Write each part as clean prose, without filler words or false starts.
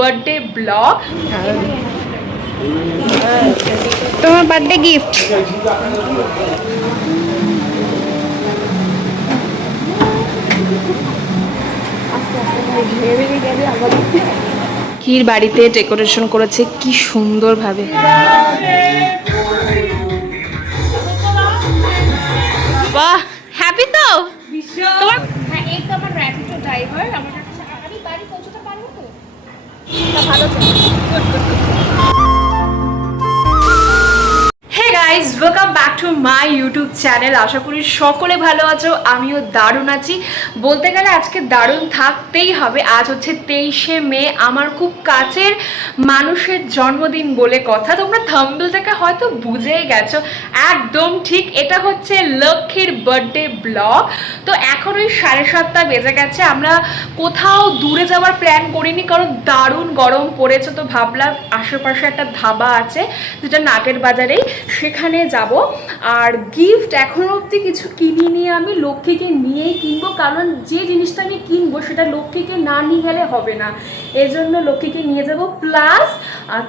Birthday blog. তোমার birthday gift. কির বাড়িতে decoration করেছে কি সুন্দরভাবে। বাহ, হ্যাপি তো তোমার? হ্যাঁ, এই তো আমার র্যাপিডো ড্রাইভার। আমার কাছে আমি বাড়ি পৌঁছতে পারবো তো? তা ভালো চলে। Hey guys, welcome back to my YouTube channel. আশা করি সকলে ভালো আছো, আমিও দারুণ আছি। বলতে গেলে আজকে দারুণ থাকতেই হবে। আজ হচ্ছে 23শে মে, আমার খুব কাছের মানুষের জন্মদিন বলে কথা। তোমরা থাম্বনেল থেকে হয়তো বুঝেই গেছো, একদম ঠিক, এটা হচ্ছে লক্ষ্মীর বার্থডে ব্লগ। তো এখন ওই 7:30 বেজে গেছে। আমরা কোথাও দূরে যাওয়ার প্ল্যান করিনি, কারণ দারুণ গরম পড়েছে। তো ভাবলাম আশেপাশে একটা ধাবা আছে যেটা নাগের বাজারেই, সেখানে যাব। আর গিফট এখনও অবধি কিছু কিনিনি আমি, লক্ষ্মীকে নিয়েই কিনবো, কারণ যে জিনিসটা আমি কিনবো সেটা লক্ষ্মীকে না নিয়ে গেলে হবে না। এই জন্য লক্ষ্মীকে নিয়ে যাব, প্লাস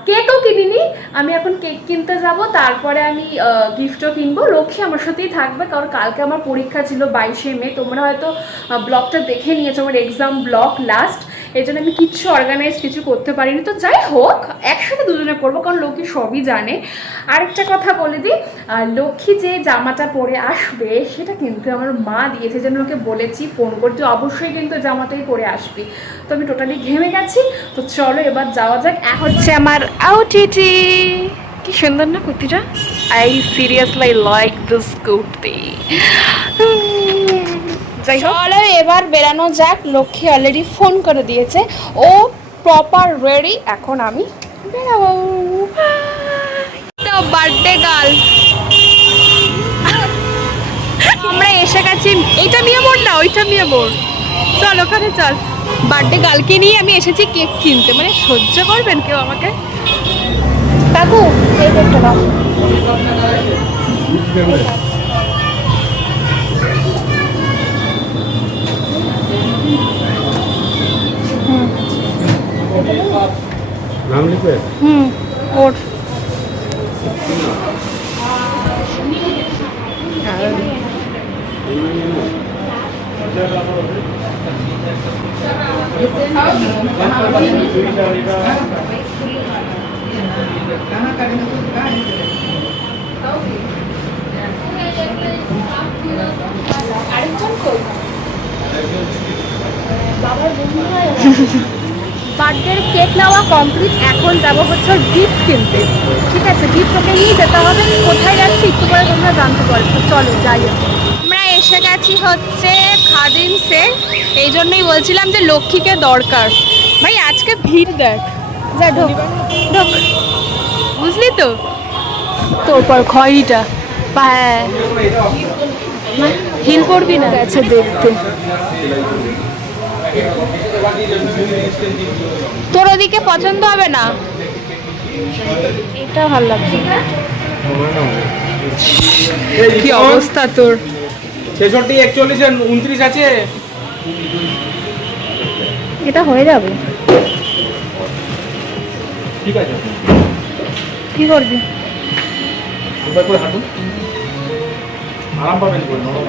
কেকও কিনিনি। আমি এখন কেক কিনতে যাব, তারপরে আমি গিফটও কিনবো। লক্ষ্মী আমার সাথেই থাকবে, কারণ কালকে আমার পরীক্ষা ছিল 22শে মে। তোমরা হয়তো ব্লগটা দেখে নিয়েছো, আমার এক্সাম ব্লগ লাস্ট। এই জন্য আমি কিচ্ছু অর্গানাইজ কিছু করতে পারিনি। তো যাই হোক, একসাথে দুজনে করবো, কারণ লক্ষ্মী সবই জানে। আরেকটা কথা বলে দিই, লক্ষ্মী যে জামাটা পরে আসবে সেটা কিন্তু আমার মা দিয়েছে। যেন ওকে বলেছি ফোন করতে, অবশ্যই কিন্তু জামাটাই পরে আসবি। তো আমি টোটালি ঘেমে গেছি। তো চলো এবার যাওয়া যাক। হচ্ছে আমার আউটিটি, কি সুন্দর না কুর্তিটা? I seriously like this kurti. যাই হোক, চলো এবার বেরানো যাক। লক্ষ্মী অলরেডি ফোন করে দিয়েছে, ও প্রপার রেডি। এখন আমি বেরাবো। বার্থডে গার্ল, আমরা এসে গেছি। এইটা নিয়ে মোড় না, ওইটা নিয়ে মোড়। চল ওখানে চল। বার্থডে গার্লকে নিয়ে আমি এসেছি কেক কিনতে। মানে সহ্য করবেন কেউ আমাকে? কাকু, এই কেকটা দাও। नाम लिखो। ওর বার্থডের কেক নেওয়া কমপ্লিট। এখন যাবো হচ্ছে গিফট কিনতে। ঠিক আছে, গিফট ওকে নিয়ে যেতে হবে। কোথায় যাচ্ছি একটু পরে তোমরা জানতে পারছো। চলো যাই। আমরা এসে গেছি হচ্ছে খাদিমসে। এই জন্যই বলছিলাম যে লক্ষ্মীকে দরকার। ভাই আজকে ভিড় দেখ। যা ঢোক ঢোক, বুঝলি তো? তোর পর খয়টা হ্যাঁ, হিল পড়বি না। গেছে দেখতে। তোর ওদিকে পছন্দ হবে না, এটা ভালো লাগছে। কি অবস্থা তোর? 66, 41, 29 আছে। এটা হয়ে যাবে। ঠিক আছে, কি করবি? একবার করে হাঁটুন, আরাম পাবেন করে নরম।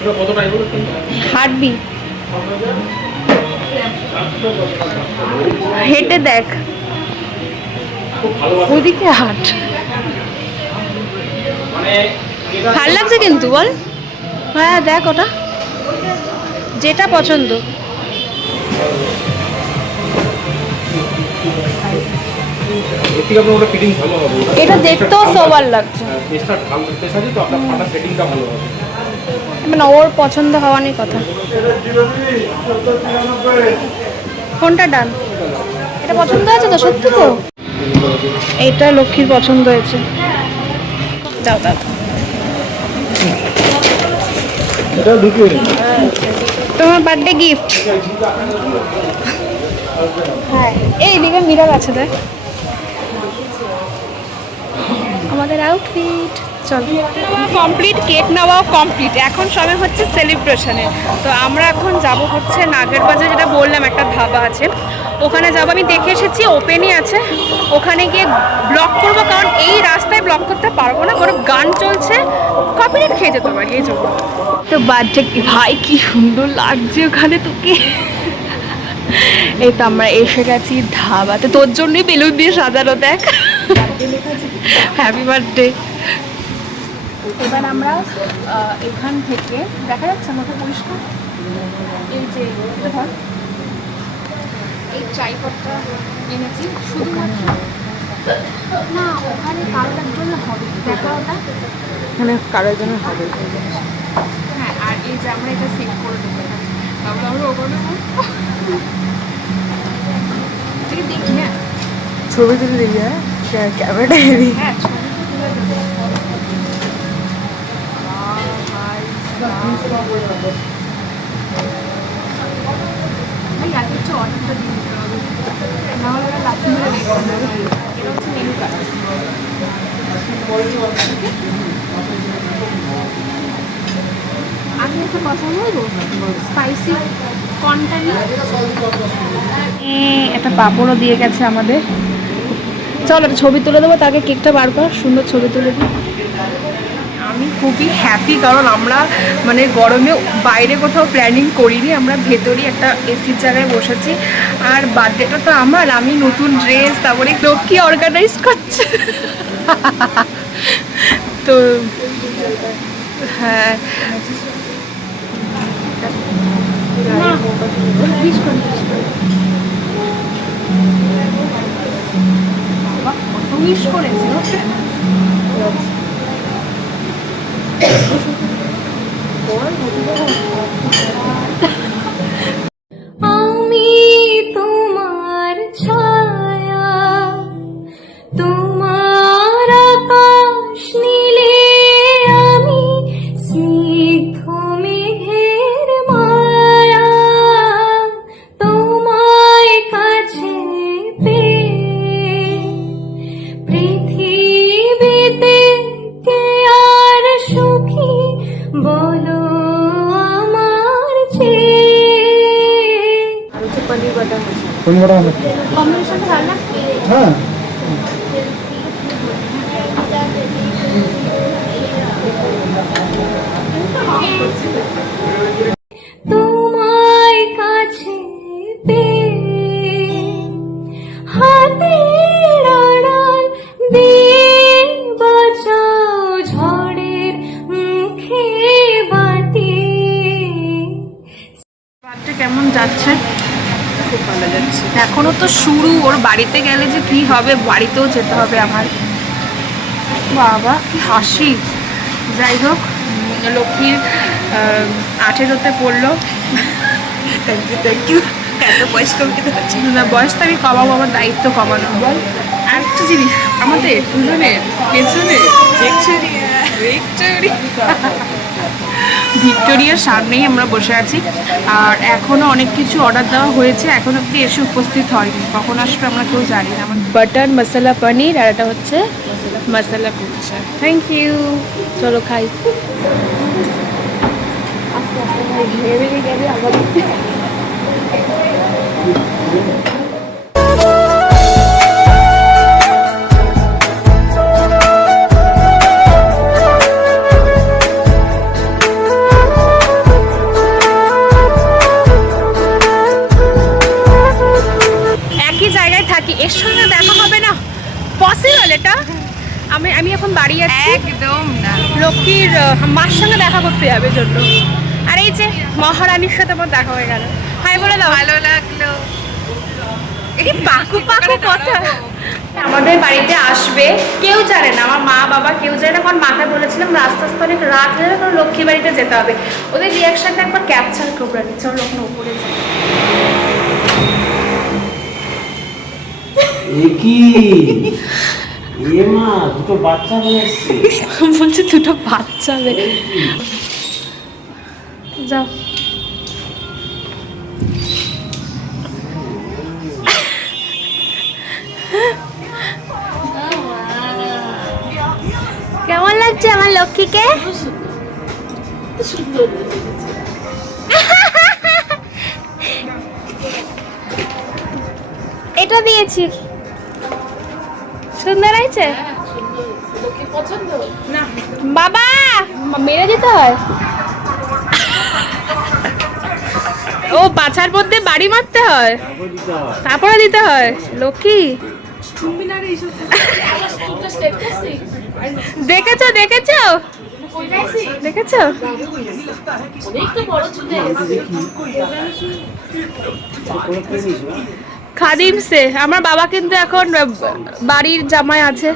এটা কত টাইম হলো? হাঁটবি, হেঁটে দেখ, খুব ভালো ওদিকে হাঁট। মানে ভালো লাগছে কিন্তু বল। হ্যাঁ দেখ ওটা, যেটা পছন্দ। এর থেকে আপনার ওটা ফিটিং ভালো হবে। এটা দেখতেও সোবার লাগছে। পেস্টটা ঢাল করতে সাজি তো আপনার ফাটা ফিটিংটা ভালো হবে। মানে ওর পছন্দ হওয়া নিয়ে কথা। কোনটা ডান? এটা পছন্দ আছে তো? সত্যি তো? এইটা লক্ষ্মীর পছন্দ হয়েছে। যাও দাও। এটা ঢুকিয়ে দিন। তোমার বার্থডে গিফট। হ্যাঁ, এইদিকে মিরর আছে দেখ। আমাদের আউটফিট চলো কমপ্লিট, কেক নেওয়াও কমপ্লিট, এখন সবে হচ্ছে সেলিব্রেশনে। তো আমরা এখন যাব হচ্ছে নাগেরবাজার, যেটা বললাম একটা ধাবা আছে ওখানে যাবো। আমি দেখে এসেছি ওপেনই আছে, ওখানে গিয়ে ব্লগ করবো, কারণ এই রাস্তায় ব্লগ করতে পারবো না, কারণ গান চলছে, কপিরাইট খেয়ে যেতে পারি এই জন্য। তো বার্থডে ভাই কি সুন্দর লাগছে ওখানে তোকে। এই তো আমরা এসে গেছি ধাবাতে, তোর জন্যই বেলুন দিয়ে সাজানো, দেখ হ্যাপি বার্থডে। এবার আমরা এখান থেকে দেখা যাচ্ছে আমাকে পরিষ্কার, এই যে এটা ধর, এই ট্রাইপডটা এনেছি শুধুমাত্র, না ওখানে কারোর জন্য হবে, দেখা ওটা মানে কারোর জন্য হবে। হ্যাঁ, আর এই যে আমরা এটা সেভ করে দেবো, তারপরে আমরা ওখানে দেখি। হ্যাঁ ছবি তুলে দিবি, হ্যাঁ ক্যামেরাটা দিবি। হ্যাঁ ছবি তো তুলে দেবো। ভাই আগে হচ্ছে অর্ডারটা দিয়ে দিতে হবে, নাহলে ওরা লাথি মেরে বের করে দেবে। এটা হচ্ছে মেনু কার্ড। আমি একটা কথা বলবো, স্পাইসি কর্নটা নিয়ে একটা পাঁপড়ও দিয়ে গেছে আমাদের। চল একটা ছবি তুলে দেবো, তাকে কেকটা বার কর, সুন্দর ছবি তুলে দিই। আমি খুবই হ্যাপি, কারণ আমরা মানে গরমে বাইরে কোথাও প্ল্যানিং করিনি, আমরা ভেতরই একটা এসির জায়গায় বসেছি। আর বার্থডেটা তো আমার, আমি নতুন ড্রেস, তারপরে লক্ষ্মী অর্গানাইজ করছে। তো হ্যাঁ উইশ করেছিল। আমি তোমার ছায়া, তোমার আকাশ নীলে আমি স্নিগ্ধ মেঘের মায়া, তোমায় কাছে পেয়ে পৃথিবীতে কে আর সুখী বলো আমার চেয়ে। কোন বড় হবে? কম্বিনেশনটা ভালো না? হ্যাঁ তোমায় কাছে পেয়ে হাতের আড়াল দিয়ে বাঁচাও ঝড়ের মুখে বাতি। বার্থডে কেমন যাচ্ছে? খুব ভালো যাচ্ছে। এখনো তো শুরু, ওর বাড়িতে গেলে যে কি হবে, বাড়িতেও যেতে হবে আমার। বাবা কি হাসি। যাই হোক, লক্ষ্মীর 18তে পড়লো। Thank you thank you. এত বয়স কমিয়ে হচ্ছে না, বয়স তো আমি কমাবো, আমার দায়িত্ব কমানো। বল আর একটা জিনিস, আমাদের দুজনের পেছনে ভিক্টোরিয়ার সামনেই আমরা বসে আছি, আর এখনও অনেক কিছু অর্ডার দেওয়া হয়েছে, এখন অব্দি এসে উপস্থিত হয়নি, কখন আসবে আমরা কেউ জানি না। আমার বাটার মশলা পনির, আর এটা হচ্ছে মশলা কুলচা। থ্যাংক ইউ, চলো খাই। আস্তে আস্তে ভাই ঘেরে গেলে আমাদের একই জায়গায় থাকি, এর সঙ্গে দেখা হবে না, পসিবল এটা? আমি এখন বাড়ি যাচ্ছি, একদম না। লক্ষ্মীর মার সঙ্গে দেখা করতে যাবে জন্য। আর এই যে মহারানীর সাথে আমার দেখা হয়ে গেল, হাই বলে দাও। ভালো লাগলো। এই পাকু পাকু কথা। আমাদের বাড়িতে আসবে, কেউ জানে না, আমার মা বাবা কেউ জানে না, কারণ মাকে বলেছিলাম রাস্তা আস্তে অনেক রাত হয়ে যাবে, কারণ লক্ষ্মী বাড়িতে যেতে হবে। ওদের রিয়াকশনটা একবার ক্যাপচার করে নিচ্ছে। চলো ওখানে উপরে যাই। কি এ মা, দুটো বাচ্চা হয়ে এসছে। বলছে দুটো বাচ্চা হবে। যাও। কেমন লাগছে আমার লক্ষ্মীকে? এটা দিয়েছি, সুন্দর হয়েছে বাবা। মেরে দিতে হয় ও, পাছার মধ্যে বাড়ি মারতে হয়, তারপরে দিতে হয়। লক্ষ্মী দেখেছো দেখেছো দেখেছো? খাদিম সে আমার বাবা কিন্তু এখন বাড়ির জামাই আছে।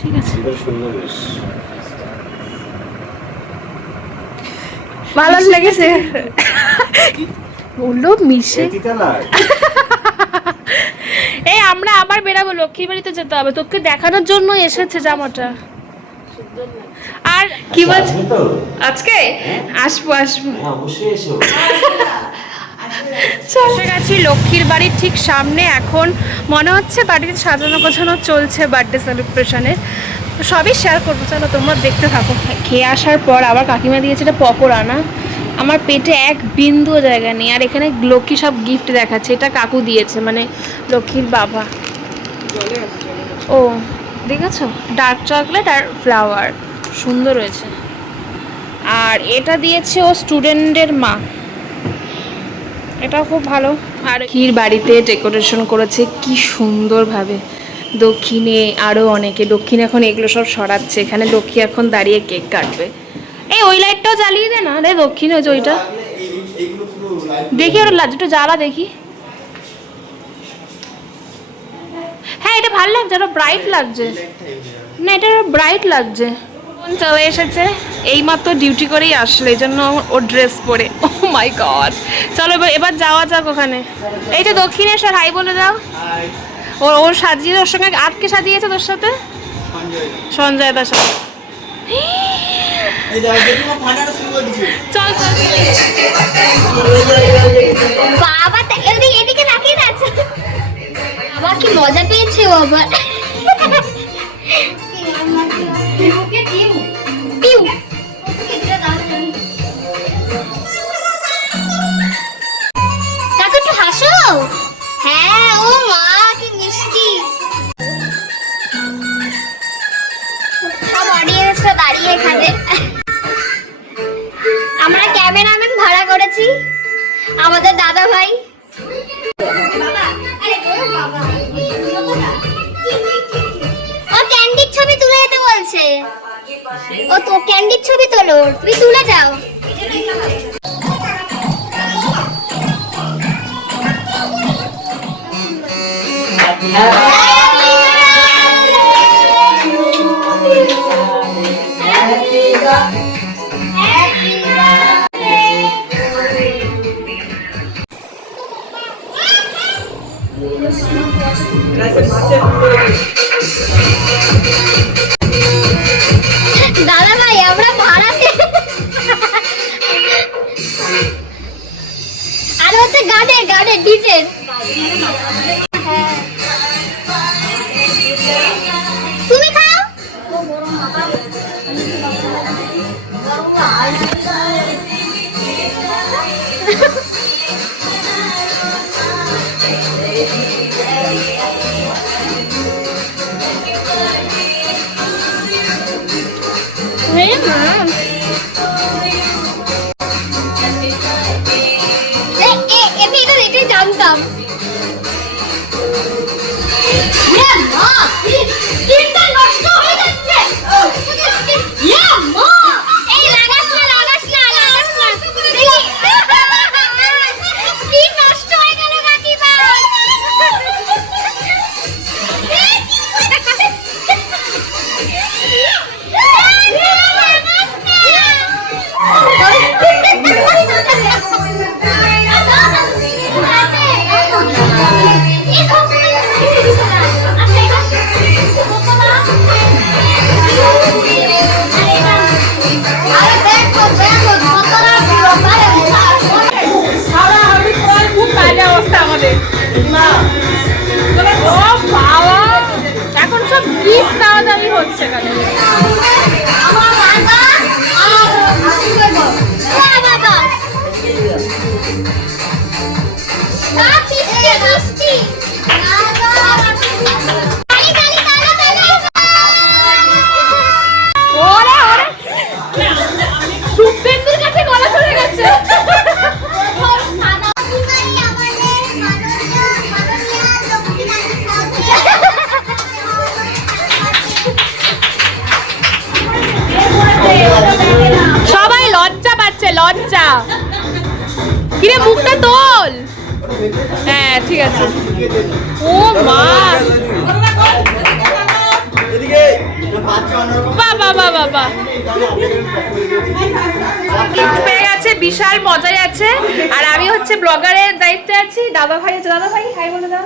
ঠিক আছে, ভালো লেগেছে বললো মিশে। এই আমরা আবার বেরাবো, লক্ষ্মীর বাড়িতে যেতে হবে, তোকে দেখানোর জন্য এসেছে জামাটা। আর কি বলছ আজকে? আসবো আসবো, অবশ্যই এসো। চলে গেছি লক্ষ্মীর বাড়ির ঠিক সামনে। এখন মনে হচ্ছে বাড়িতে সাজানো গোছানো চলছে বার্থডে সেলিব্রেশনের, সবই শেয়ার করবো, চলো তোমরা দেখতে থাকো। খেয়ে আসার পর আবার কাকিমা দিয়েছে এটা পকোড়া, না আমার পেটে এক বিন্দুও জায়গা নেই। আর এখানে লক্ষ্মী সব গিফট দেখাচ্ছে, এটা কাকু দিয়েছে মানে লক্ষ্মীর বাবা। ও দেখেছো, ডার্ক চকলেট আর ফ্লাওয়ার, সুন্দর হয়েছে। আর এটা দিয়েছে ও স্টুডেন্টের মা, এটাও খুব ভালো। আর ক্ষীর বাড়িতে ডেকোরেশন করেছে কি সুন্দরভাবে। দক্ষিণে আরও অনেকে, দক্ষিণ এখন এগুলো সব সরাচ্ছে। এখানে লক্ষ্মী এখন দাঁড়িয়ে কেক কাটবে। এই ওই লাইটটাও জ্বালিয়ে দে না রে দক্ষিণে, ওই যে ওইটা দেখি, ওর একটু জ্বালা দেখি। হ্যাঁ এটা ভালো লাগছে, এটা ব্রাইট লাগছে, না এটা ব্রাইট লাগছে। চলে এসেছে, এইমাত্র ডিউটি করেই আসলে, এই জন্য ওর ড্রেস পরে। ও মাই গড, চলো এবার যাওয়া যাক ওখানে। এই যে দক্ষিণেশ্বর, হাই বলে দাও। ওর সাজিয়ে, ওর সঙ্গে আজকে সাজিয়েছে তোর সাথে, সঞ্জয় দার সাথে। চল চল বাবা, এদিকে তাকিয়ে আছে। বাবা কি মজা পেয়েছে ও আবার। পিউ কাকু একটু হাসো। হ্যাঁ, ও মা কি মিষ্টি। সব অডিয়েন্সরা দাঁড়িয়ে এখানে। আমরা ক্যামেরাম্যান ভাড়া করেছি, আমাদের দাদা ভাই। ও ক্যান্ডির ছবি তুলে যেতে বলছে। ও তো ক্যান্ডির ছবি তোলো, তুমি তুলে যাও। দাদা ভাই আমরা ভাড়াতে, আর হচ্ছে গানে ডিজে। তুমি খাও। এটাই জানতাম। ওরে ওরে শুভেন্দুর কাছে গলা চলে গেছে। সবাই লজ্জা পাচ্ছে, লজ্জা। কিরে মুখটা তোল। হ্যাঁ ঠিক আছে। ও মা, বাবা বাবা বাবা, গিফট পেয়ে গেছে, বিশাল মজাই আছে। আর আমি হচ্ছে ব্লগারের দায়িত্বে আছি। দাদা ভাই আছে, দাদা ভাই হাই বলে দাও।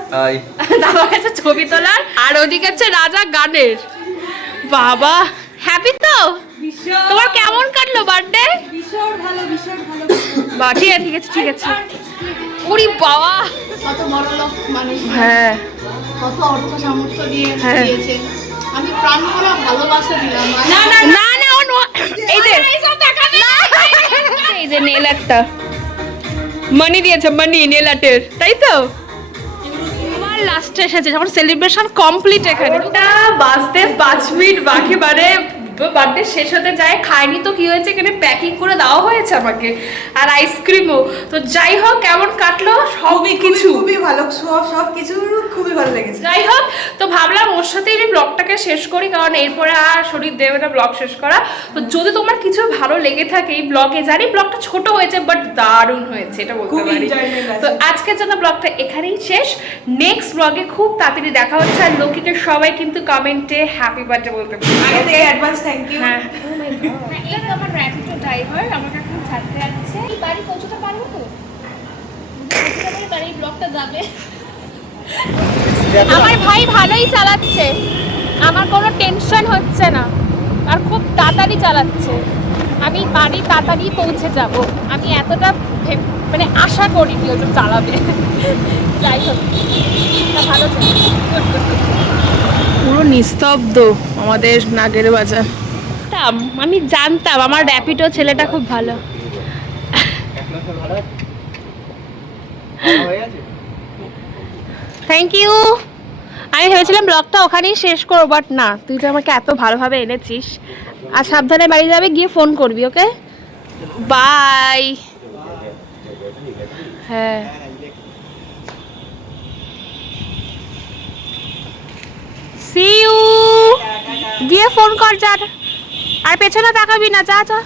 দাদা ভাই আছে ছবি তোলার, আর ওদিকে হচ্ছে রাজা গানের। বাবা হ্যাপি তো? তোমার কেমন কাটলো বার্থডে? বা ঠিক আছে ঠিক আছে ঠিক আছে। ওরে বাবা, কত বড় লোক মানুষ, হ্যাঁ কত অর্থ সামর্থ্য দিয়ে হ্যাঁ। দিয়েছে। আমি প্রাণ ভরা ভালোবাসা দিলাম। না না না না, এই যে এই যে নেল একটা মানি দিয়েছে, মানি নেল আর্টের, তাই তো? আমার লাস্টে এসেছে যখন সেলিব্রেশন কমপ্লিট। এখানে বাজতে 5 মিনিট বাকি, মানে বার্থডে শেষ হতে যায়। খাইনি তো কি হয়েছে, এখানে প্যাকিং করে দেওয়া হয়েছে আমাকে, আর আইসক্রিমও। তো যাই হোক, কেমন কাটলো সব কিছু? খুবই ভালো, সব কিছু খুবই ভালো লেগেছে। যাই হোক, তো ভাবলাম ওর সাথেই আমি ব্লগটাকে শেষ করি, কারণ এরপরে আর শরীর দেবে না ব্লগ শেষ করা। তো যদি তোমার কিছু ভালো লেগে থাকে এই ব্লগে, জানি ব্লগটা ছোট হয়েছে বাট দারুণ হয়েছে, এটা বলতে পারি। তো আজকের জন্য ব্লগটা এখানেই শেষ। নেক্সট ব্লগে খুব তাড়াতাড়ি দেখা হচ্ছে। আর লক্ষ্মীকে সবাই কিন্তু কমেন্টে হ্যাপি বার্থডে বলতে পারে। আগে থেকে অ্যাডভান্স থ্যাংক ইউ। হ্যাঁ, এই তো আমার র্যাপিডো ড্রাইভার আমাকে এখন ছাড়তে যাচ্ছে। এই বাড়ি পৌঁছতে পারবো তো? বাড়ি ব্লগটা যাবে। আমার ভাই ভালোই চালাচ্ছে, আমার কোনো টেনশন হচ্ছে না, আর খুব তাড়াতাড়ি চালাচ্ছে। আমি বাড়ি তাড়াতাড়ি পৌঁছে যাব, আমি এতটা মানে আশা করিনি ও যে চালাবে। যাই হোক, ভালো চালাচ্ছে। পুরো নিস্তব্ধ আমাদের নাগের বাজার। আমি জানতাম আমার র্যাপিডো ছেলেটা খুব ভালো। Thank you. আমি ভেবেছিলাম ব্লগটা ওখানেই শেষ করবো, বাট না, তুই তো আমাকে এত ভালোভাবে এনেছিস। আর সাবধানে বাড়ি যাবে, গিয়ে ফোন করবি, ওকে? বাই। হ্যাঁ, সি ইউ। গিয়ে ফোন কর, যা। আর পেছনে তাকাবি না, যা যা।